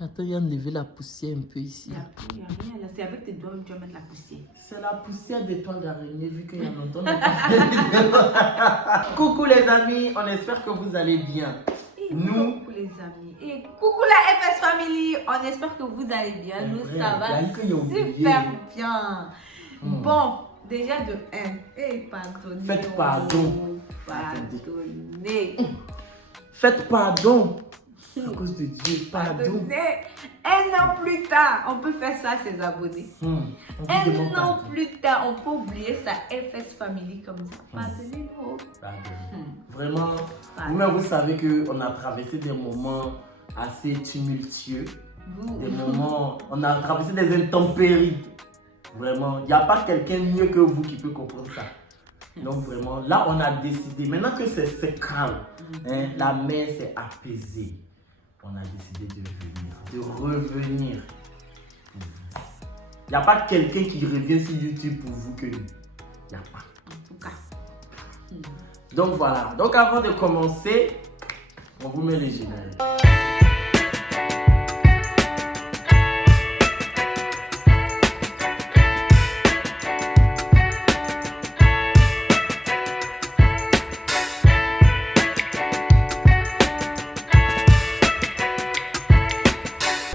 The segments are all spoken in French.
Attends, il y a enlevé la poussière un peu ici. Il n'y a rien là. C'est avec tes doigts que tu vas mettre la poussière. C'est la poussière d'étoile d'araignée, vu qu'il y a longtemps. On n'a pas fait de vidéo. Coucou les amis, on espère que vous allez bien. Nous, coucou les amis. Et coucou la FS Family. On espère que vous allez bien. Nous, vrai, ça va il y a que j'ai oublié. super bien. Bon, déjà de 1. Pardonnez. Faites pardon. Pardonnez. Faites pardon. À cause de Dieu, pardon. Pardonnez. Un an plus tard, on peut faire ça, ses abonnés. Un an plus tard, on peut oublier sa FS Family comme ça. Pardonnez-nous. Vraiment, vous-même, vous savez qu'on a traversé des moments assez tumultueux. Des moments, on a traversé des intempéries. Vraiment, il n'y a pas quelqu'un mieux que vous qui peut comprendre ça. Donc vraiment, là, on a décidé, maintenant que c'est calme, la mer s'est apaisée, on a décidé de revenir pour vous. Il n'y a pas quelqu'un qui revient sur YouTube pour vous que nous. Il n'y a pas. En tout cas. Donc voilà. Donc avant de commencer, on vous met les génériques.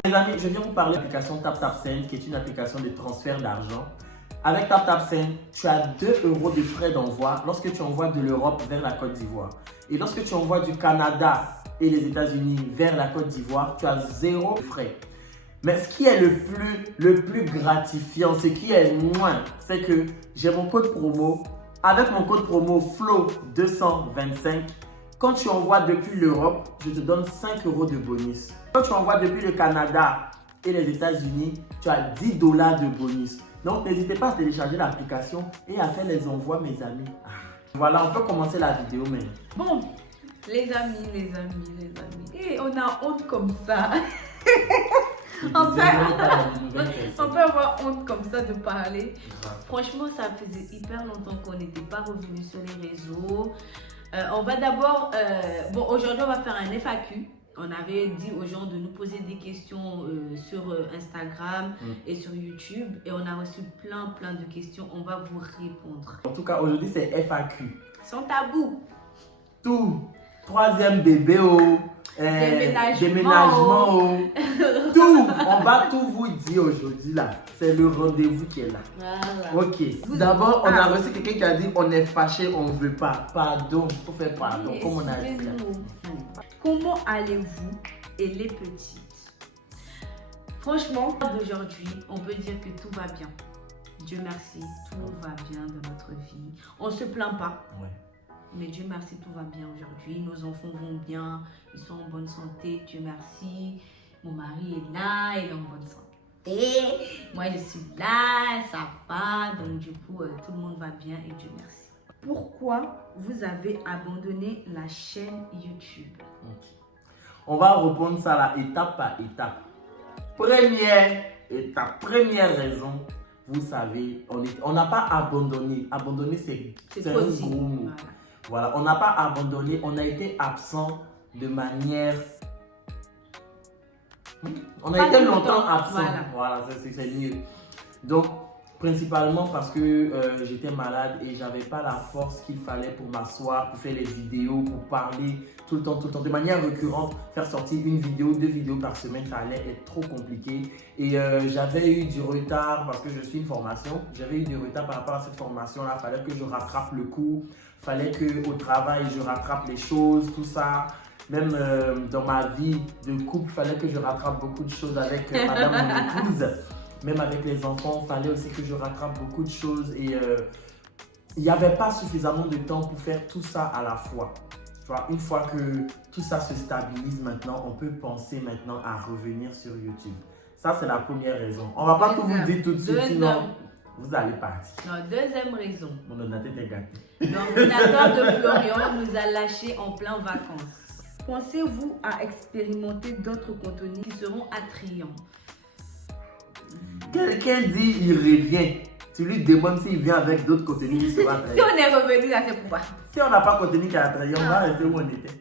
Les amis, je viens vous parler de l'application TapTapSend qui est une application de transfert d'argent. Avec TapTapSend, tu as 2 € de frais d'envoi lorsque tu envoies de l'Europe vers la Côte d'Ivoire. Et lorsque tu envoies du Canada et les États-Unis vers la Côte d'Ivoire, tu as 0 frais. Mais ce qui est le plus gratifiant, ce qui est moins, c'est que j'ai mon code promo. Avec mon code promo FLOW225, quand tu envoies depuis l'Europe, je te donne 5 € de bonus. Quand tu envoies depuis le Canada et les États-Unis, tu as 10 $ de bonus. Donc, n'hésitez pas à télécharger l'application et à faire les envois, mes amis. Voilà, on peut commencer la vidéo maintenant. Bon, les amis. Et on a honte comme ça. On peut avoir honte comme ça de parler. Franchement, ça faisait hyper longtemps qu'on n'était pas revenu sur les réseaux. On va d'abord... bon, aujourd'hui, on va faire un FAQ. On avait dit aux gens de nous poser des questions sur Instagram et sur YouTube. Et on a reçu plein de questions. On va vous répondre. En tout cas, aujourd'hui, c'est FAQ. Sans tabou. Tout. 3e bébé, déménagement, tout. On va tout vous dire aujourd'hui là. C'est le rendez-vous qui est là. Voilà. Ok. D'abord, on a reçu quelqu'un qui a dit on est fâché, on ne veut pas. Pardon. Il faut faire pardon. Comme on a dit. Comment allez-vous et les petites? Franchement, d'aujourd'hui, on peut dire que tout va bien. Dieu merci, tout va bien dans notre vie. On ne se plaint pas. Ouais. Mais Dieu merci, tout va bien aujourd'hui. Nos enfants vont bien, ils sont en bonne santé. Dieu merci. Mon mari est là, il est en bonne santé. Moi, je suis là, ça va. Donc, du coup, tout le monde va bien et Dieu merci. Pourquoi vous avez abandonné la chaîne YouTube? On va répondre ça là, étape par étape. Première étape, première raison, vous savez, on n'a pas abandonné. Abandonner, c'est un gros mot. Voilà, on n'a pas abandonné, on a été absent de manière... On a été longtemps absent. Voilà, c'est mieux. Donc, principalement parce que j'étais malade et j'avais pas la force qu'il fallait pour m'asseoir, pour faire les vidéos, pour parler tout le temps, de manière récurrente. Faire sortir 1 vidéo, 2 vidéos par semaine, ça allait être trop compliqué. Et j'avais eu du retard parce que je suis une formation. J'avais eu du retard par rapport à cette formation-là. Il fallait que je rattrape le coup. Il fallait qu'au travail, je rattrape les choses, tout ça. Même dans ma vie de couple, il fallait que je rattrape beaucoup de choses avec madame mon épouse. Même avec les enfants, il fallait aussi que je rattrape beaucoup de choses et il n'y avait pas suffisamment de temps pour faire tout ça à la fois. Tu vois, une fois que tout ça se stabilise maintenant, on peut penser maintenant à revenir sur YouTube. Ça, c'est la première raison. On ne va pas tout vous dire tout de suite, sinon vous allez partir. Non, deuxième raison. Mon ordinateur est gâté. L'ordinateur de Florian nous a lâchés en plein vacances. Pensez-vous à expérimenter d'autres contenus qui seront attrayants? Quelqu'un dit il revient. Tu lui demandes s'il vient avec d'autres contenus qui seront attrayants. Si on est revenu là, c'est pourquoi? Si on n'a pas contenu qui est attrayant, on va rester où on était.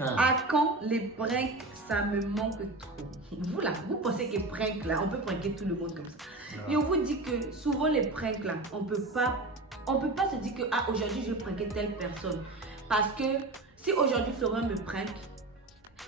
À quand les pranks ça me manque trop. Vous là, vous pensez que prank là, on peut pranker tout le monde comme ça. Et on vous dit que souvent les pranks là, on peut pas se dire que aujourd'hui je vais pranker telle personne. Parce que si aujourd'hui Florian me prank,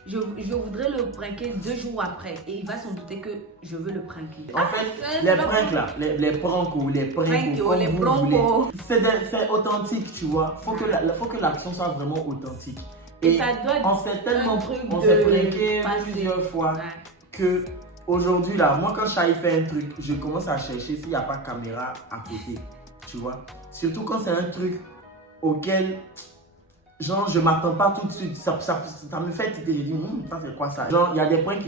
je voudrais le pranker 2 jours après et il va s'en douter que je veux le pranker. En fait, les pranks là, les pranks ou les pranks ou les pranks, c'est authentique, tu vois. Faut que l'action soit vraiment authentique. Et ça doit on s'est tellement pranké plusieurs fois que aujourd'hui là, moi quand Shai fait un truc, je commence à chercher s'il n'y a pas de caméra à côté, tu vois. Surtout quand c'est un truc auquel genre je m'attends pas tout de suite, ça me fait titer, j'ai dit ça c'est quoi ça. Genre il y a des pranks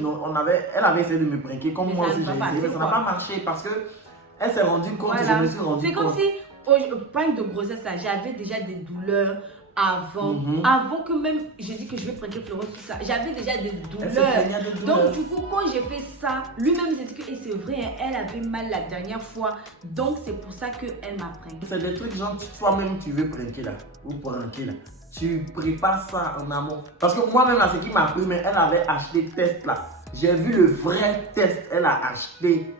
elle avait essayé de me pranker comme moi aussi j'ai essayé, mais ça n'a pas marché parce que elle s'est rendue compte que je me suis rendu compte. C'est comme si au prank de grossesse là, j'avais déjà des douleurs. Avant que même je dis que je vais pranker Florian, tout ça, j'avais déjà des douleurs. Donc du coup quand j'ai fait ça, lui-même s'est dit que c'est vrai, elle avait mal la dernière fois, donc c'est pour ça qu'elle m'a pranké. C'est des trucs genre toi-même tu veux pranker là, ou pranker là, tu prépares ça en amont. Parce que moi-même là, ce qui m'a pris, mais elle avait acheté test là, j'ai vu le vrai test, elle a acheté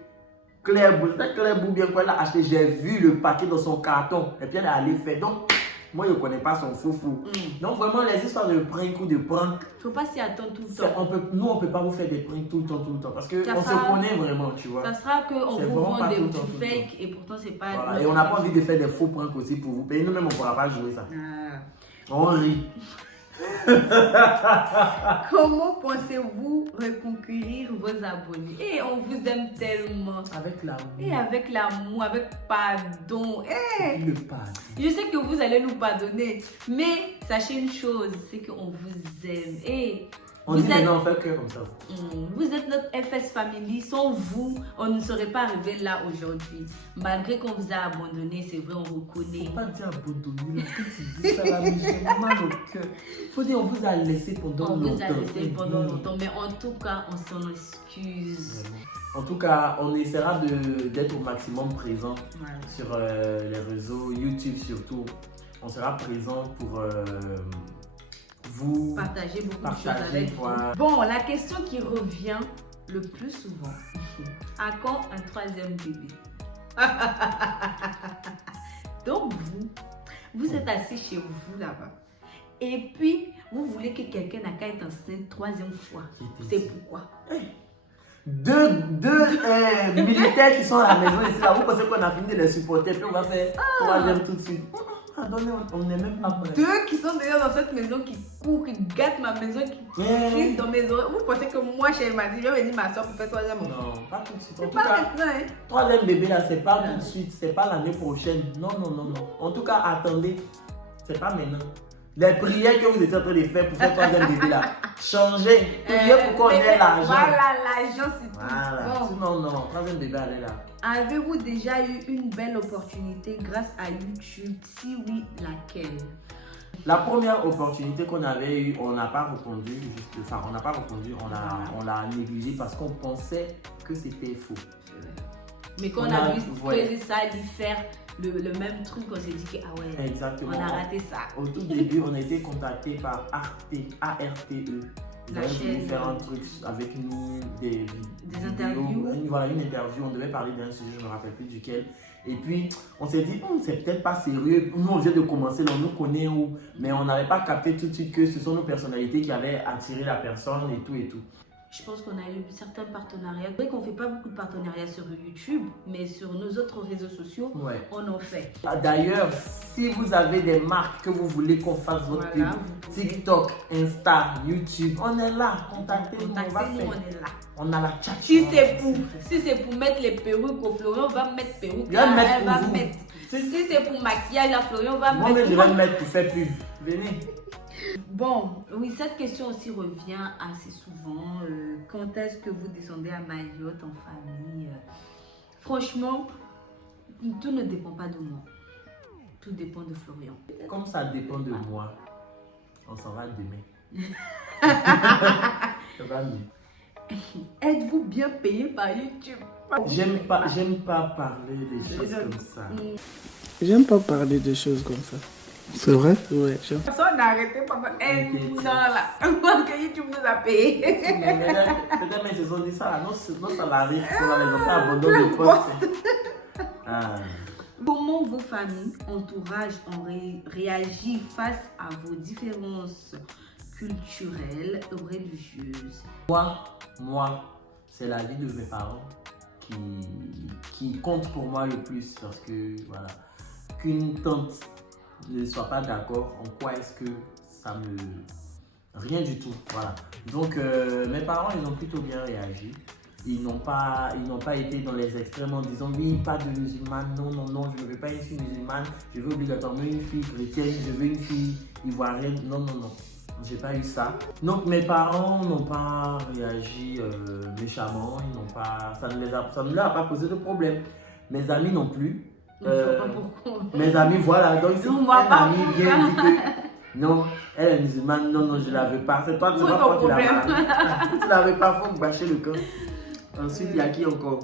Claire Bou bien quoi, elle a acheté, j'ai vu le paquet dans son carton et puis elle est allée faire. Donc moi, je ne connais pas son foufou. Donc, vraiment, les histoires de prank ou de prank. Il ne faut pas s'y attendre tout le temps. Nous, on ne peut pas vous faire des pranks tout le temps. Parce qu'on se connaît vraiment, tu vois. Ça sera qu'on vous vend des fake et pourtant, c'est pas. Voilà. Et on n'a pas envie de faire des faux pranks aussi pour vous. Et nous-mêmes, on ne pourra pas jouer ça. On rit. Comment pensez-vous reconquérir vos abonnés? Et on vous aime tellement. Avec l'amour. Et avec l'amour, avec pardon. Le pardon. Je sais que vous allez nous pardonner, mais sachez une chose, c'est qu'on vous aime. Et on dit maintenant on fait que comme ça. Vous êtes notre FS Family. Sans vous, on ne serait pas arrivé là aujourd'hui. Malgré qu'on vous a abandonné, c'est vrai, on reconnaît. Faut pas dire abandonné. Quand tu dis ça, là, j'ai mal au cœur. Faut dire on vous a laissé pendant longtemps. On vous a laissé pendant longtemps, mais en tout cas, on s'en excuse. En tout cas, on essaiera d'être au maximum présent sur les réseaux, YouTube surtout. On sera présent pour vous partager beaucoup de choses avec vous. Bon, la question qui revient le plus souvent, à quand un 3e bébé? Donc vous êtes assis chez vous là-bas et puis vous voulez que quelqu'un n'a qu'à être enceinte 3e fois. C'est pourquoi? Deux militaires qui sont à la maison ici là, vous pensez qu'on a fini de les supporter puis on va faire 3e tout de suite? Attendez, on n'est même pas prêts. 2 qui sont déjà dans cette maison, qui courent, qui gâtent ma maison, qui crient dans mes oreilles. Vous pensez que moi, chez m'a dit, je vais venir ma soeur pour faire 3e enfant? Non, pas tout de suite. En tout cas, maintenant, 3e bébé là, c'est pas tout de suite, c'est pas l'année prochaine. Non. En tout cas, attendez, c'est pas maintenant. Les prières que vous êtes en train de faire pour faire 3e bébé là, changez. Priez pour qu'on ait l'argent. Voilà, l'argent, c'est tout. Voilà. Bon. Non, 3e bébé, allez là. Avez-vous déjà eu une belle opportunité grâce à YouTube? Si oui, laquelle? La première opportunité qu'on avait eue, on n'a pas répondu, on l'a négligé parce qu'on pensait que c'était faux. Mais quand on a vu ça, lui faire le même truc, on s'est dit que exactement. On a raté ça. Au tout début, on a été contacté par ARTE. Ils avaient voulu faire un truc avec nous, des interviews. Voilà, une interview, on devait parler d'un sujet, je ne me rappelle plus duquel. Et puis, on s'est dit, c'est peut-être pas sérieux. Nous, on vient de commencer, on nous connaît où. Mais on n'avait pas capté tout de suite que ce sont nos personnalités qui avaient attiré la personne et tout. Je pense qu'on a eu certains partenariats. C'est vrai qu'on ne fait pas beaucoup de partenariats sur YouTube, mais sur nos autres réseaux sociaux, on en fait. D'ailleurs, si vous avez des marques que vous voulez qu'on fasse votre pub, TikTok, Insta, YouTube, on est là. Contactez-nous, on est là. On a la chat. Si c'est pour mettre les perruques, Florian va mettre perruques. Elle va mettre. Si c'est pour maquillage, Florian va mettre. Moi, je vais le mettre pour faire pub. Venez. Bon, oui, cette question aussi revient assez souvent. Quand est-ce que vous descendez à Mayotte en famille? Franchement, tout ne dépend pas de moi. Tout dépend de Florian. Comme ça dépend de moi, on s'en va demain. Ça va mieux. Êtes-vous bien payé par YouTube? J'aime pas parler des choses comme ça. J'aime pas parler des choses comme ça. C'est vrai? Ouais. Personne n'a arrêté pendant un an là. Parce que YouTube nous a payé. Peut-être mais ils se sont dit ça. Nos salariés qui sont là, les enfants abandonnent le poste. Ah. Comment vos familles, entourage ont réagi face à vos différences culturelles ou religieuses? Moi, c'est la vie de mes parents qui compte pour moi le plus parce que voilà, qu'une tante ne soit pas d'accord, en quoi est-ce que ça me... Rien du tout, voilà. Donc mes parents, ils ont plutôt bien réagi. Ils n'ont pas été dans les extrêmes en disant oui, pas de musulmane, non, je ne veux pas une fille musulmane, je veux obligatoirement une fille chrétienne, je veux une fille ivoirienne, non. J'ai pas eu ça. Donc mes parents n'ont pas réagi méchamment, ça ne leur a pas posé de problème. Mes amis non plus. Mes amis, voilà, donc si un ami vient dire que non, elle est musulmane, non, je la veux pas. C'est toi, tu vas pas tu la veux. Si tu la veux pas, faut me bâcher le camp. Ensuite, il y a qui encore?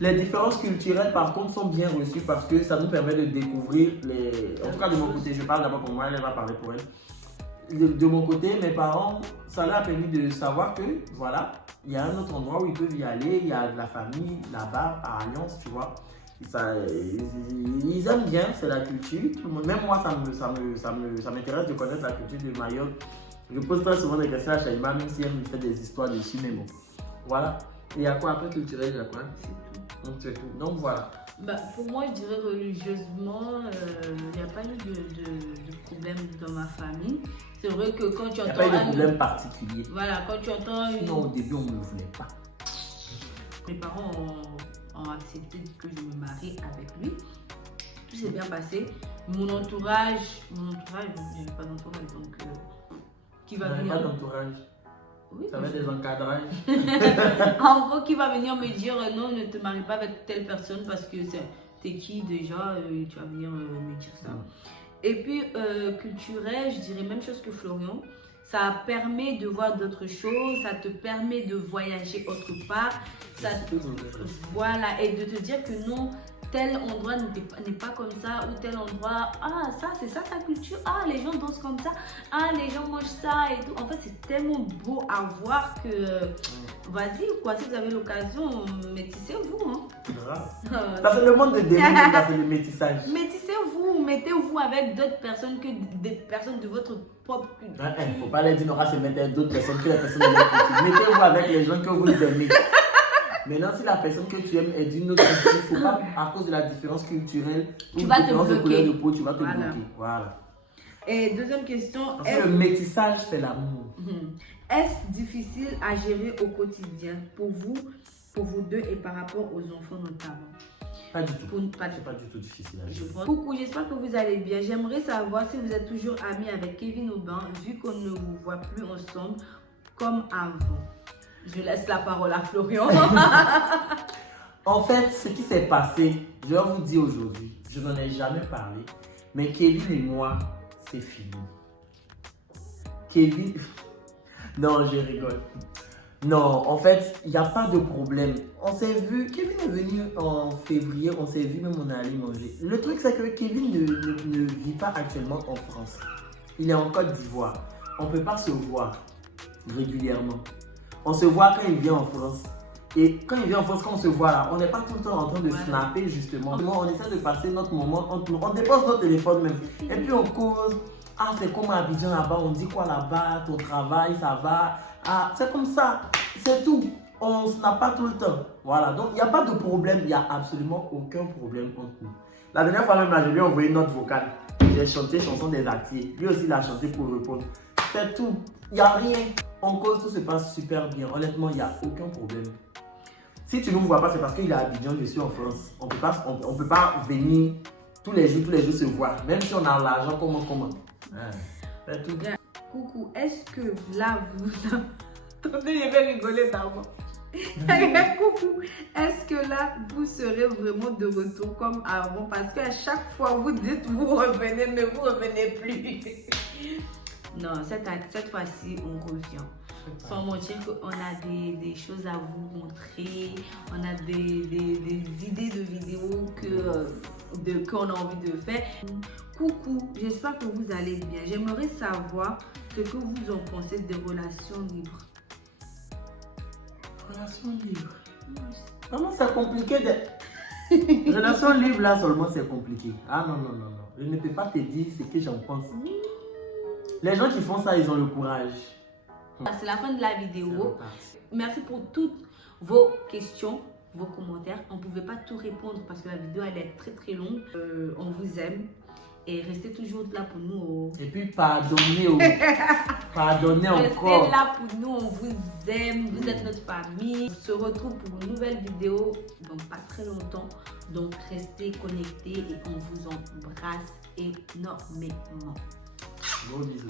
Les différences culturelles, par contre, sont bien reçues parce que ça nous permet de découvrir les... En tout cas, de mon côté, je parle d'abord pour moi, elle va parler pour elle. De mon côté, mes parents, ça leur a permis de savoir que, voilà, il y a un autre endroit où ils peuvent y aller, il y a de la famille là-bas, à Alliance, tu vois. Ça, ils aiment bien, c'est la culture. Même moi, ça m'intéresse de connaître la culture de Mayotte. Je pose très souvent des questions à Shaima, même si elle me fait des histoires dessus, mais bon. Voilà. Et il y a quoi après culturel, il y a quoi? C'est tout. Donc voilà. Pour moi, je dirais religieusement, il n'y a pas eu de problème dans ma famille. C'est vrai que quand tu entends... Il n'y a pas eu de problème particulier. Voilà, quand tu entends... Sinon, au début, on ne me voulait pas. Mes parents ont accepté que je me marie avec lui. Tout s'est bien passé. Mon entourage, je n'ai pas d'entourage, donc qui va venir... Pas d'entourage. Oui, ça met des encadrages. En gros, qui va venir me dire non, ne te marie pas avec telle personne parce que t'es qui déjà, tu vas venir me dire ça. Et puis, culturel, je dirais même chose que Florian. Ça permet de voir d'autres choses, ça te permet de voyager autre part. Voilà, et de te dire que non, tel endroit n'est pas comme ça, ou tel endroit, ah ça c'est ça ta culture, ah les gens dansent comme ça, ah les gens mangent ça et tout. En fait c'est tellement beau à voir que vas-y quoi, si vous avez l'occasion, métissez-vous Ça fait le monde de délire, ça fait le métissage. Métissez-vous, mettez-vous avec d'autres personnes que des personnes de votre propre culture. Il ne faut pas les dire, se mettre avec d'autres personnes que les personnes de votre culture. Mettez-vous avec les gens que vous aimez. Maintenant, si la personne que tu aimes est d'une autre culture, il ne faut pas, à cause de la différence culturelle ou de la différence de couleur de peau, tu vas te bloquer. Voilà. Et deuxième question. Le métissage, c'est l'amour. Est-ce difficile à gérer au quotidien pour vous deux et par rapport aux enfants notamment? Pas du tout. C'est pas du tout difficile à gérer. Coucou, j'espère que vous allez bien. J'aimerais savoir si vous êtes toujours amis avec Kevin Aubin, vu qu'on ne vous voit plus ensemble comme avant. Je laisse la parole à Florian. En fait, ce qui s'est passé, je vais vous dire aujourd'hui, je n'en ai jamais parlé, mais Kevin et moi, c'est fini. Kevin... Non, je rigole. Non, en fait, il n'y a pas de problème. On s'est vu, Kevin est venu en février, on s'est vu, même on est allé manger. Le truc, c'est que Kevin ne vit pas actuellement en France. Il est en Côte d'Ivoire. On ne peut pas se voir régulièrement. On se voit quand il vient en France. Et quand il vient en France, quand on se voit là, on n'est pas tout le temps en train de snapper justement. On essaie de passer notre moment entre nous. On dépose notre téléphone même. Et puis on cause. Ah, c'est comme à Abidjan là-bas. On dit quoi là-bas? Ton travail, ça va? Ah, c'est comme ça. C'est tout. On ne snappe pas tout le temps. Voilà. Donc il n'y a pas de problème. Il n'y a absolument aucun problème entre nous. La dernière fois même là, je lui ai envoyé une note vocale. J'ai chanté chanson des Actiers. Lui aussi, il a chanté pour répondre. C'est tout. Il n'y a rien. En cause, tout se passe super bien. Honnêtement, il n'y a aucun problème. Si tu ne me vois pas, c'est parce qu'il est à Abidjan, je suis en France. On peut pas venir tous les jours se voir. Même si on a l'argent, comment. C'est tout. Coucou, est-ce que là, vous... Attendez, je vais rigoler d'abord. Coucou, est-ce que là, vous serez vraiment de retour comme avant? Parce qu'à chaque fois, vous dites vous revenez, mais vous revenez plus. Non, cette fois-ci, on revient. Sans mentir qu'on a des choses à vous montrer, on a des idées de vidéos qu'on a envie de faire. Coucou, j'espère que vous allez bien. J'aimerais savoir ce que vous en pensez des relations libres. Relations libres. Comment c'est compliqué de... Relations libres là seulement c'est compliqué. Ah non. Je ne peux pas te dire ce que j'en pense. Les gens qui font ça, ils ont le courage. C'est la fin de la vidéo. Merci pour toutes vos questions, vos commentaires. On ne pouvait pas tout répondre parce que la vidéo elle est très longue. On vous aime et restez toujours là pour nous. Et puis pardonnez encore. Restez là pour nous, on vous aime, vous êtes notre famille. On se retrouve pour une nouvelle vidéo dans pas très longtemps. Donc restez connectés et on vous embrasse énormément. Gros bisous.